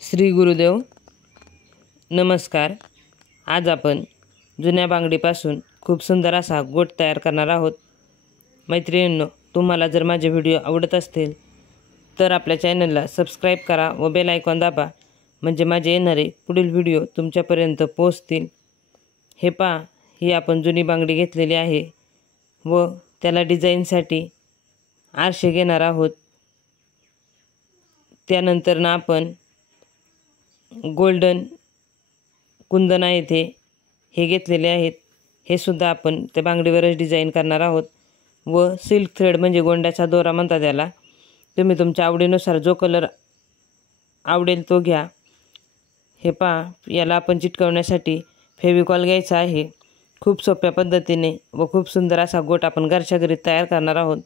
श्री गुरुदेव नमस्कार। आज आपण जुन्या बांगडीपासून खूप सुंदर असा गोट तयार करणार आहोत। मैत्रिणींनो, तुम्हाला जर माझे व्हिडिओ आवडत असतील तर आपल्या चॅनलला सबस्क्राईब करा व बेल आयकॉन दाबा, म्हणजे माझे येणारे पुढील व्हिडिओ तुमच्यापर्यंत पोहोचतील। हे पहा, ही आपण जुनी बांगडी घेतलेली आहे व त्याला डिझाईनसाठी आरसे घेणार आहोत। त्यानंतर आपण गोल्डन कुंदन आहे हे घेतलेले आहेत। हे सुद्धा आपण त्या बांगडीवरच डिझाईन करणार आहोत व सिल्क थ्रेड म्हणजे गोंड्याचा दोरा म्हणतात त्याला। तुम्ही तुमच्या आवडीनुसार जो कलर आवडेल तो घ्या। हे पहा, याला आपण चिटकवण्यासाठी फेविकॉल घ्यायचा आहे। खूप सोप्या पद्धतीने व खूप सुंदर असा गोट आपण घरच्या घरी तयार करणार आहोत।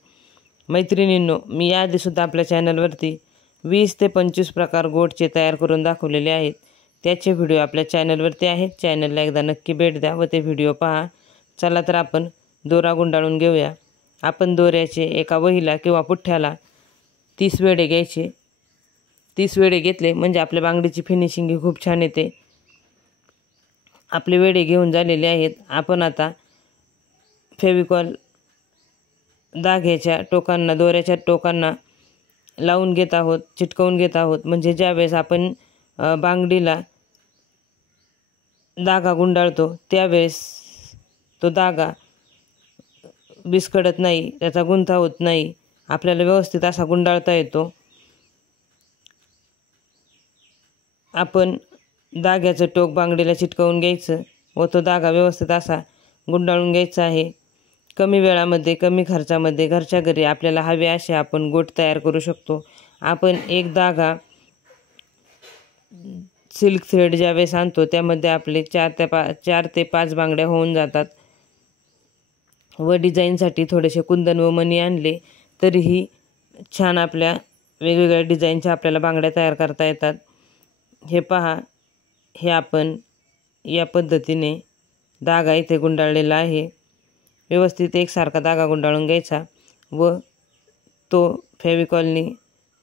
मैत्रिणींनो, मी याआधी सुद्धा आपल्या चॅनलवरती 20 ते 25 प्रकार गोटचे तयार करून दाखवलेले आहेत। त्याचे व्हिडिओ आपल्या चॅनलवरती आहेत। चॅनलला एकदा नक्की भेट द्या व ते व्हिडिओ पहा। चला तर आपण दोरा गुंडाळून घेऊया। आपण दोऱ्याचे एका वहीला किंवा पुठ्ठ्याला 30 वेढे घ्यायचे। 30 वेढे घेतले म्हणजे आपल्या बांगडीची फिनिशिंग ही खूप छान येते। आपले वेढे घेऊन झालेले आहेत। आपण आता फेविकॉल धाग्याच्या टोकांना, दोऱ्याच्या टोकांना लावून घेत आहोत, चिटकवून घेत आहोत। म्हणजे ज्यावेळेस आपण बांगडीला धागा गुंडाळतो त्यावेळेस तो धागा विस्कळत नाही, त्याचा गुंता होत नाही, आपल्याला व्यवस्थित असा गुंडाळता येतो। आपण धाग्याचं टोक बांगडीला चिटकवून घ्यायचं व तो धागा व्यवस्थित असा गुंडाळून घ्यायचा आहे। कमी वेळामध्ये, कमी खर्चामध्ये घरच्या घरी आपल्याला हवे असे आपण गोट तयार करू शकतो। आपण एक धागा सिल्क थ्रेड ज्यावेळेस आणतो त्यामध्ये आपले 4 ते 5 बांगड्या होऊन जातात। व डिझाईनसाठी थोडेसे कुंदन व मणी आणले तरीही छान आपल्या वेगवेगळ्या डिझाईनच्या आपल्याला बांगड्या तयार करता येतात। हे पहा, हे आपण या पद्धतीने धागा इथे गुंडाळलेला आहे। व्यवस्थित एकसारखा धागा गुंडाळून घ्यायचा व तो फेविकॉलनी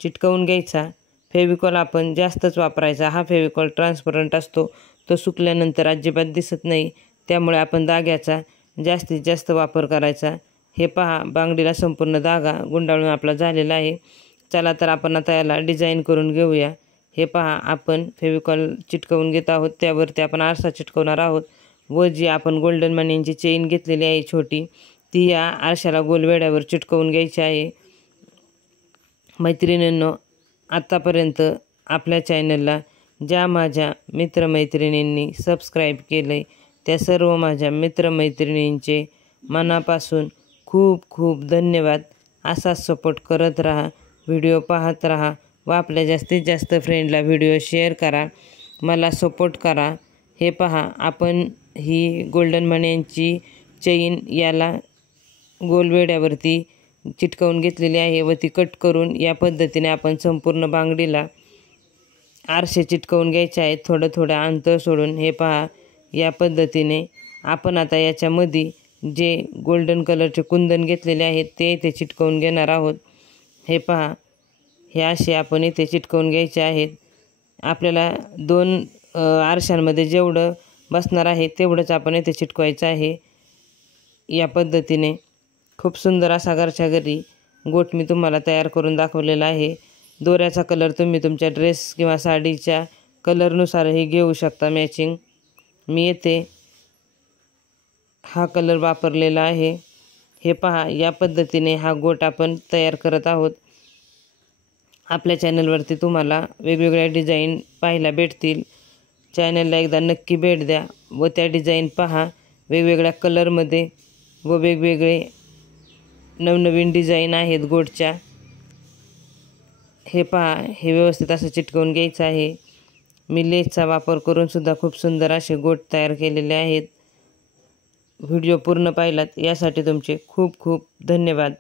चिटकवून घ्यायचा। फेविकॉल आपण जास्तच वापरायचा। हा फेविकॉल ट्रान्सपरंट असतो, तो सुकल्यानंतर अजिबात दिसत नाही, त्यामुळे आपण धाग्याचा जास्तीत जास्त वापर करायचा। हे पहा, बांगडीला संपूर्ण धागा गुंडाळून आपला झालेला आहे। चला तर आपण आता याला डिझाईन करून घेऊया। हे पहा, आपण फेविकॉल चिटकवून घेत आहोत, त्यावरती आपण आरसा चिटकवणार आहोत व जी आपण गोल्डन मण्यांची चेन घेतलेली आहे छोटी, ती या आरशाला गोल वेड्यावर चिटकवून घ्यायची आहे। मैत्रिणींनो, आत्तापर्यंत आपल्या चॅनलला ज्या माझ्या मित्रमैत्रिणींनी सबस्क्राईब केलं आहे त्या सर्व माझ्या मित्रमैत्रिणींचे मनापासून खूप खूप धन्यवाद। असाच सपोर्ट करत राहा, व्हिडिओ पाहत राहा व आपल्या जास्तीत जास्त फ्रेंडला व्हिडिओ शेअर करा, मला सपोर्ट करा। हे पहा, आपण ही गोल्डन मण्यांची चेन याला गोल वेड्यावरती चिटकवून घेतलेली आहे व ती कट करून या पद्धतीने आपण संपूर्ण बांगडीला आरसे चिटकवून घ्यायचे आहेत, थोडं थोडं अंतर सोडून। हे पहा, या पद्धतीने आपण आता याच्यामध्ये जे गोल्डन कलरचे कुंदन घेतलेले आहेत ते इथे चिटकवून घेणार आहोत। हे पहा, हे असे आपण इथे चिटकवून घ्यायचे आहेत। आपल्याला 2 आरशांमध्ये जेवढं बसणार आहे तेवढंच आपण इथे चिटकवायचं आहे। या पद्धतीने खूप सुंदर असा घरच्या घरी गोट मी तुम्हाला तयार करून दाखवलेला आहे। दोऱ्याचा कलर तुम्ही तुमच्या ड्रेस किंवा साडीच्या कलरनुसारही घेऊ शकता मॅचिंग। मी येथे हा कलर वापरलेला आहे। हे पहा, या पद्धतीने हा गोट आपण तयार करत आहोत। आपल्या चॅनलवरती तुम्हाला वेगवेगळ्या डिझाईन पाहायला भेटतील। चॅनलला एकदा नक्की भेट द्या व त्या डिझाईन पहा, वेगवेगळ्या कलरमध्ये व वेगवेगळे नवनवीन डिझाईन आहेत गोटच्या। हे पहा, हे व्यवस्थित असं चिटकवून घ्यायचं आहे। मी लेसचा वापर करून सुद्धा खूप सुंदर असे गोट तयार केलेले आहेत। व्हिडिओ पूर्ण पाहिलात यासाठी तुमचे खूप खूप धन्यवाद।